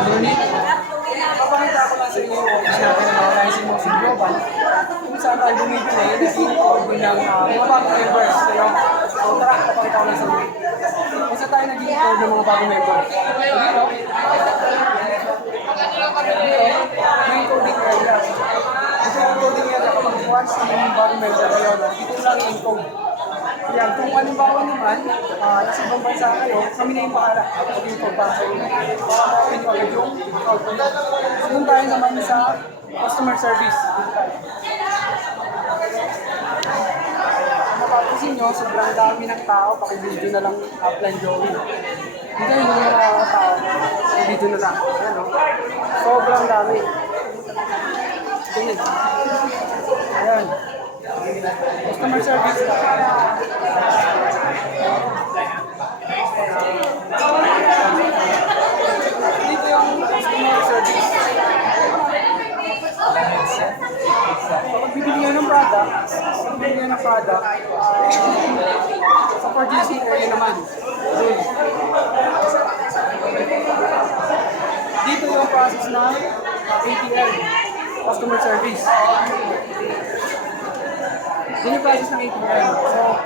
Ngunit, papakita ko lang sa inyo yung office natin na Rising Motion Global. Kung saan tayo bumibili, nag-i-import din ng mga bagong members. So tara, papakita ko lang sa inyo. Kung saan tayo nag-i-import ng mga bagong members. Dito, yung coding area. Ito yung coding area kapag once yung bagong member kayo, dito lang yung code. Yan, kung halimbawa naman, nasa ibang bansa kayo, kami na yung bahala kapag yung pagbasa yun. Kaya nyo agad yung account. Doon tayo naman sa customer service. Kung mapapansin nyo, sobrang dami ng tao, pakibidyo na lang upline drawing. Hindi yung mga tao, pakibidyo na lang. Ayan, no? Sobrang dami. Ganyan. Ayan. Customer service. Dito yung customer service. Kapag bibili ng product, sa purchasing area naman. Dito yung process ng ATL, customer service. Yun yung process ng ATL. So,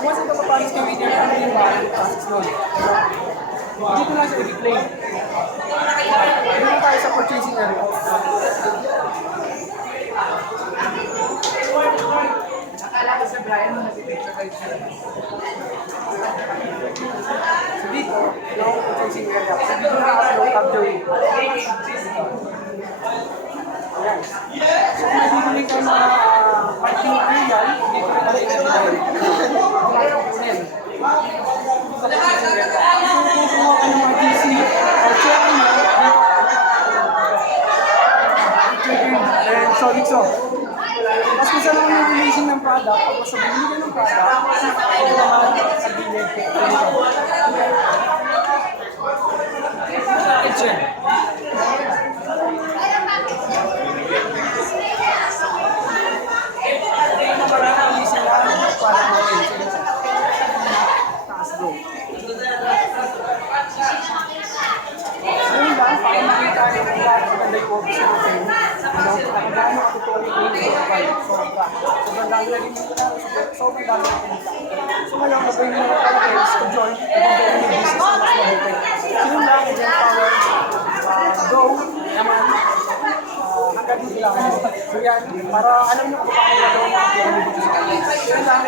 once ito pa-process ng ATL, ano yung process nun? Dito lang siya i-play. Dito lang tayo sa purchasing area. Akala ko sa Brian mo nag-picture kayo siya. So dito, yung purchasing area. So dito na-upload after you. Ayan. So kung nabibili ka ng parking area, dito rin tayo i-play. Sa purchasing area. Kung kumuha ka ng mga DC, check-in mo, dito. Check-in, and Sodexo. Tapos kung saan naman yung releasing ng product, tapos sa bibili ka ng product, ito naman sa bilid. Kitchen. Ito parang releasing lang ng product natin. Taas bro. So yun lang, para makita nyo kung bakit maganda yung office natin. Nakagaano ako ito yung sobra. Sobrang dami na rin yung sobrang dami na rin. So ngayon, gagawin mo na talaga is to join yung business na mas mabuti. So yun lang, again, power, go, naman, hanggang dito lang. So yan, para alam nyo kung paano gagawin natin yung business. So yun lang,